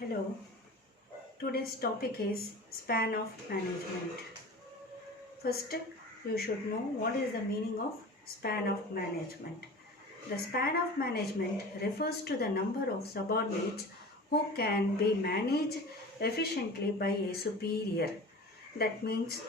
Hello, today's topic is span of management. First, you should know what is the meaning of span of management. The span of management refers to the number of subordinates who can be managed efficiently by a superior. That means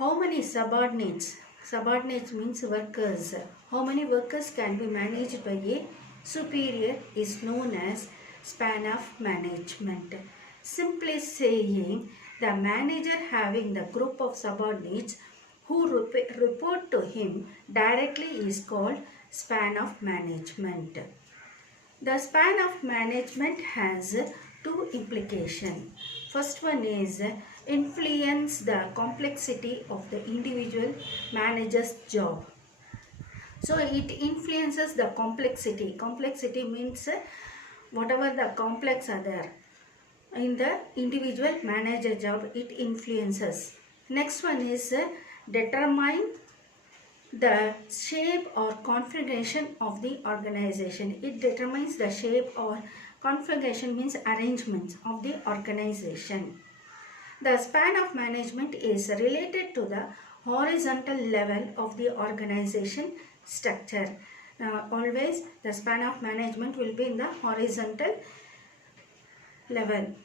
how many subordinates? Subordinates means workers. How many workers can be managed by a superior is known as span of management. Simply saying, the manager having the group of subordinates who report to him directly is called span of management. The span of management has two implications. First one is influence the complexity of the individual manager's job. So it influences the complexity. Complexity means whatever the complex are there in the individual manager job, it influences. Next one is determine the shape or configuration of the organization. It determines the shape or configuration means arrangements of the organization. The span of management is related to the horizontal level of the organization structure. Always the span of management will be in the horizontal level.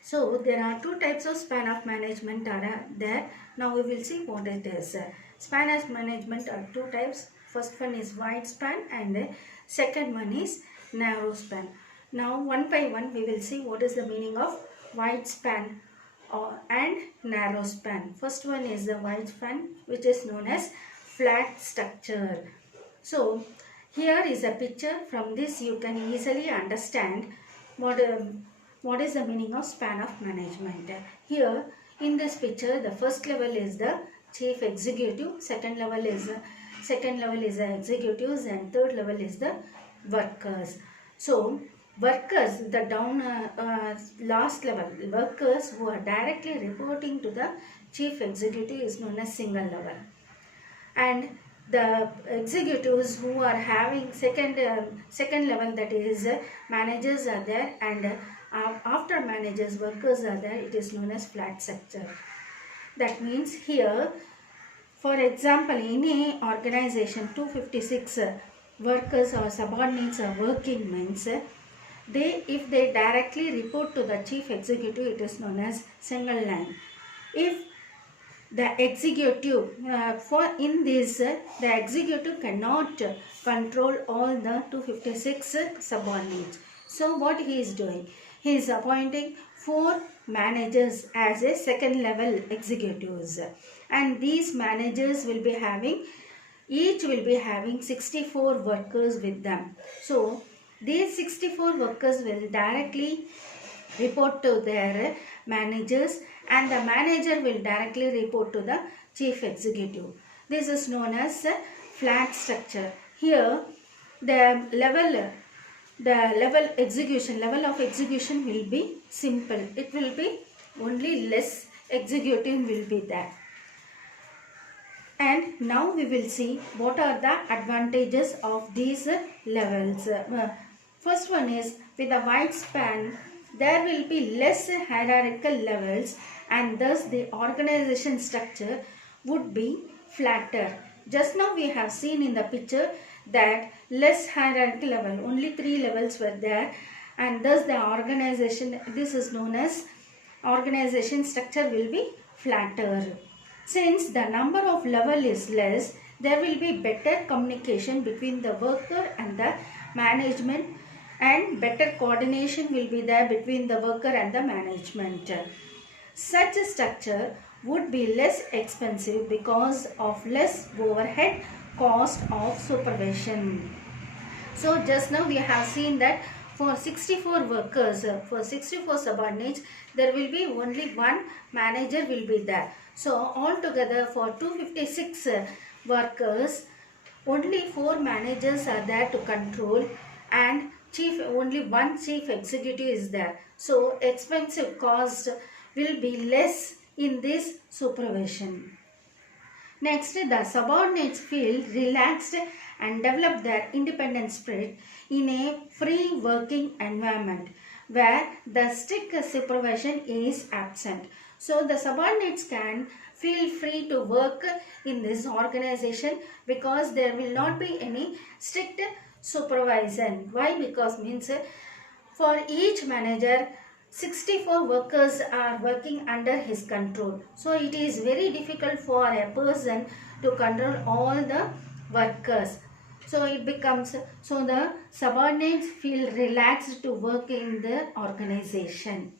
So there are two types of span of management are there. Now we will see what it is. Span of management are two types. First one is wide span and the second one is narrow span. Now one by one we will see what is the meaning of wide span and narrow span. First one is the wide span, which is known as flat structure. So here is a picture. From this you can easily understand what is the meaning of span of management. Here in this picture, the first level is the chief executive, second level is the executives, and third level is the workers. So workers, the last level, workers who are directly reporting to the chief executive is known as single level, and the executives who are having second level, that is managers are there, and after managers workers are there, it is known as flat structure. That means here, for example, in a organization 256 workers or subordinates are working means if they directly report to the chief executive, it is known as single line. If the executive the executive cannot control all the 256 subordinates. So what he is doing, he is appointing 4 managers as a second level executives, and these managers will be having, each will be having 64 workers with them. So these 64 workers will directly report to their managers, and the manager will directly report to the chief executive. This is known as flat structure. Here the level of execution will be simple. It will be only less executive will be there. And now we will see what are the advantages of these levels. First one is, with a wide span there will be less hierarchical levels, and thus the organization structure would be flatter. Just now we have seen in the picture that less hierarchical level, only 3 levels were there, and thus the organization, this is known as organization structure, will be flatter. Since the number of level is less, there will be better communication between the worker and the management, and better coordination will be there between the worker and the management. Such a structure would be less expensive because of less overhead cost of supervision. So just now we have seen that for 64 workers, for 64 subordinates, there will be only one manager will be there. So altogether for 256 workers, only 4 managers are there to control, and only one chief executive is there. So expensive cost will be less in this supervision. Next, the subordinates feel relaxed and develop their independent spirit in a free working environment. where the strict supervision is absent. So the subordinates can feel free to work in this organization because there will not be any strict supervision. Why? Because means for each manager 64 workers are working under his control. So it is very difficult for a person to control all the workers. So it becomes, so the subordinates feel relaxed to work in the organization.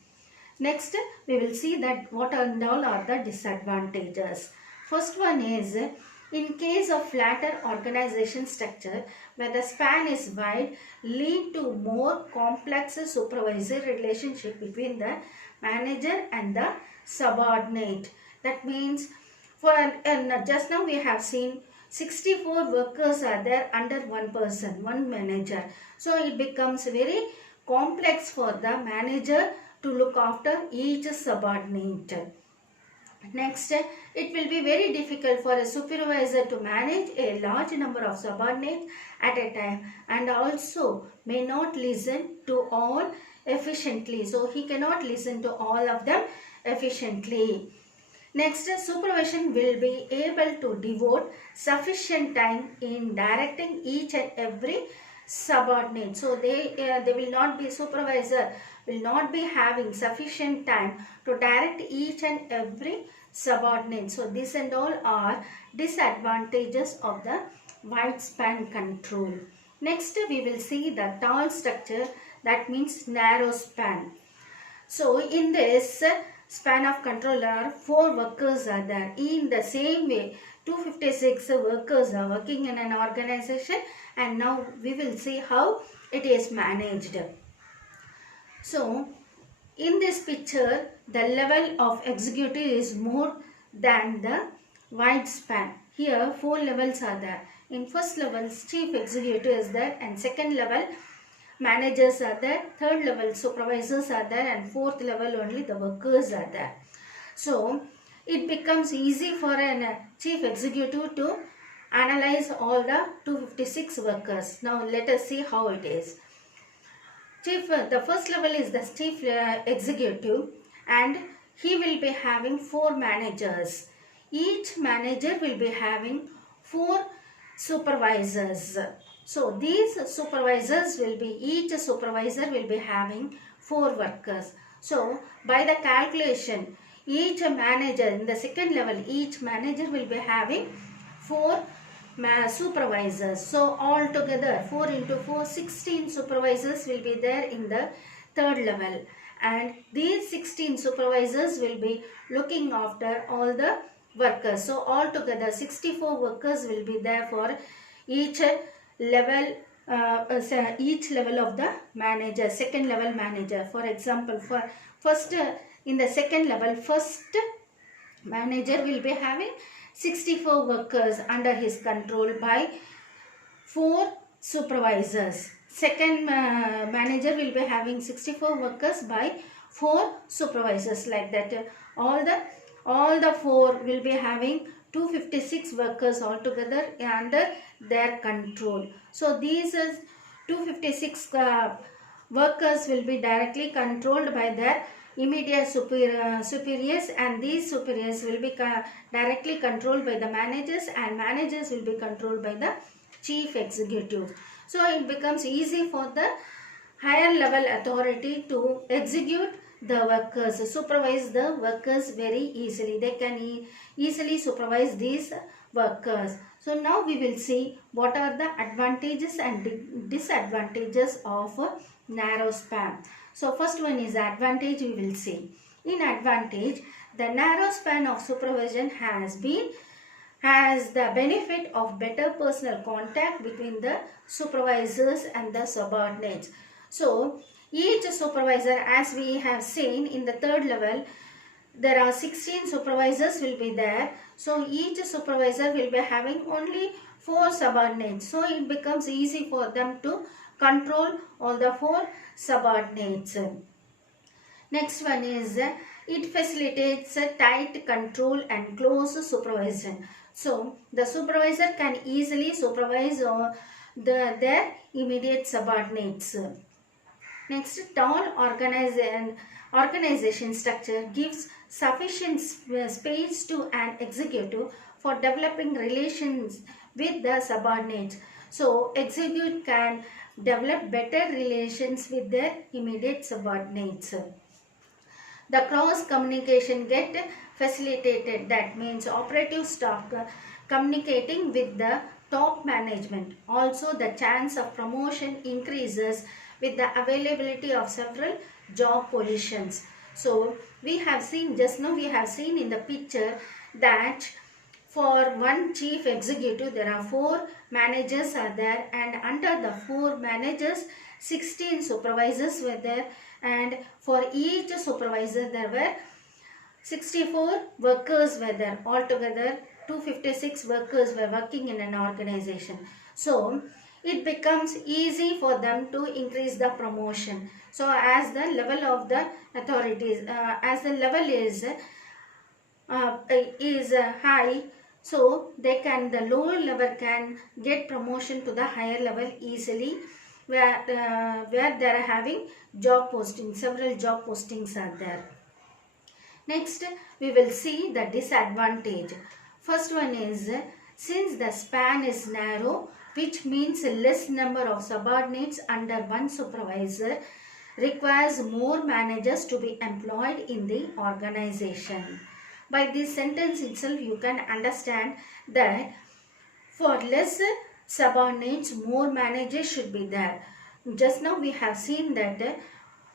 Next, we will see that what and all are the disadvantages. First one is, in case of flatter organization structure where the span is wide, lead to more complex supervisory relationship between the manager and the subordinate. That means, just now we have seen 64 workers are there under one person, one manager. So it becomes very complex for the manager to look after each subordinate. Next, it will be very difficult for a supervisor to manage a large number of subordinates at a time and also may not listen to all efficiently. So he cannot listen to all of them efficiently. Next, supervision will be able to devote sufficient time in directing each and every subordinate. So they will not be, supervisor will not be having sufficient time to direct each and every subordinate. So this and all are disadvantages of the wide span control. Next, we will see the tall structure, that means narrow span. So in this span of control are 4 workers are there. In the same way, 256 workers are working in an organization, and now we will see how it is managed. So in this picture, the level of executive is more than the wide span. Here 4 levels are there. In first level, chief executive is there, and second level managers are there, third level supervisors are there, and fourth level only the workers are there. So it becomes easy for a chief executive to analyze all the 256 workers. Now let us see how it is. The first level is the chief executive, and he will be having 4 managers. Each manager will be having 4 supervisors. So these supervisors will be, each supervisor will be having 4 workers. So by the calculation, each manager in the second level, each manager will be having 4 supervisors. So altogether 4 into 4, 16 supervisors will be there in the third level, and these 16 supervisors will be looking after all the workers. So altogether 64 workers will be there for each level, each level of the manager, second level manager. For example, for first in the second level, first manager will be having 64 workers under his control by 4 supervisors. Second manager will be having 64 workers by 4 supervisors, like that. All the 4 will be having 256 workers altogether under their control. So these 256 workers will be directly controlled by their immediate superiors, and these superiors will be directly controlled by the managers, and managers will be controlled by the chief executive. So it becomes easy for the higher level authority to execute the workers, supervise the workers very easily. They can easily supervise these workers. So now we will see what are the advantages and disadvantages of a narrow span. So first one is advantage, we will see. In advantage, the narrow span of supervision has the benefit of better personal contact between the supervisors and the subordinates. So each supervisor, as we have seen in the third level, there are 16 supervisors will be there. So each supervisor will be having only 4 subordinates. So it becomes easy for them to control all the 4 subordinates. Next one is, it facilitates a tight control and close supervision. So the supervisor can easily supervise their immediate subordinates. Next, tall organization structure gives sufficient space to an executive for developing relations with the subordinates. So, executive can develop better relations with their immediate subordinates. The cross communication get facilitated. That means operative staff communicating with the top management. Also, the chance of promotion increases with the availability of several job positions. So we have seen, just now we have seen in the picture that for one chief executive there are 4 managers are there, and under the 4 managers 16 supervisors were there, and for each supervisor there were 64 workers were there. Altogether 256 workers were working in an organization. So it becomes easy for them to increase the promotion. So as the level of the authorities, as the level is high, so they can, the lower level can get promotion to the higher level easily, where they are having job postings, several job postings are there. Next, we will see the disadvantage. First one is, since the span is narrow, which means less number of subordinates under one supervisor, requires more managers to be employed in the organization. By this sentence itself, you can understand that for less subordinates, more managers should be there. Just now we have seen that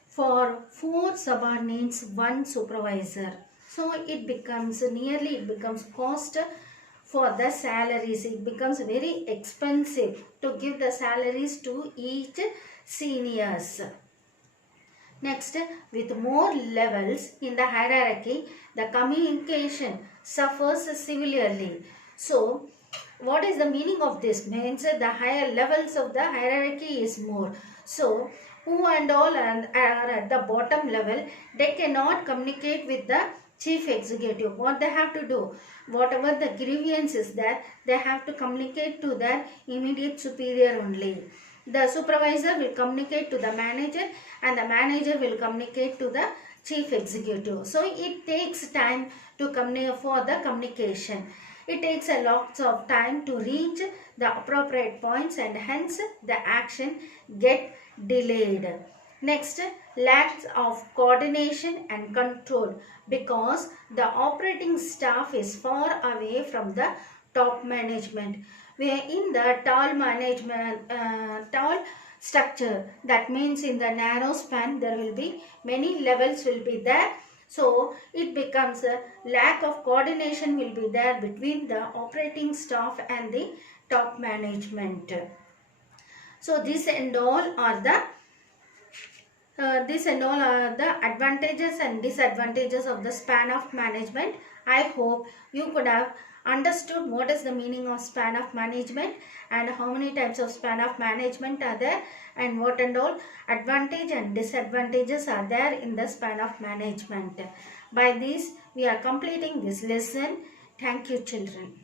for 4 subordinates, 1 supervisor. So it becomes cost for the salaries. It becomes very expensive to give the salaries to each seniors. Next, with more levels in the hierarchy, the communication suffers severely. So, what is the meaning of this? Means the higher levels of the hierarchy is more. So, who and all are at the bottom level, they cannot communicate with the chief executive. What they have to do? Whatever the grievance is there, they have to communicate to their immediate superior only. The supervisor will communicate to the manager, and the manager will communicate to the chief executive. So it takes time to for the communication. It takes a lot of time to reach the appropriate points, and hence the action get delayed. Next, lack of coordination and control, because the operating staff is far away from the top management. Where in the tall structure, that means in the narrow span there will be many levels will be there. So it becomes a lack of coordination will be there between the operating staff and the top management. So this and all are the advantages and disadvantages of the span of management. I hope you could have understood what is the meaning of span of management, and how many types of span of management are there, and what and all advantage and disadvantages are there in the span of management. By this, we are completing this lesson. Thank you, children.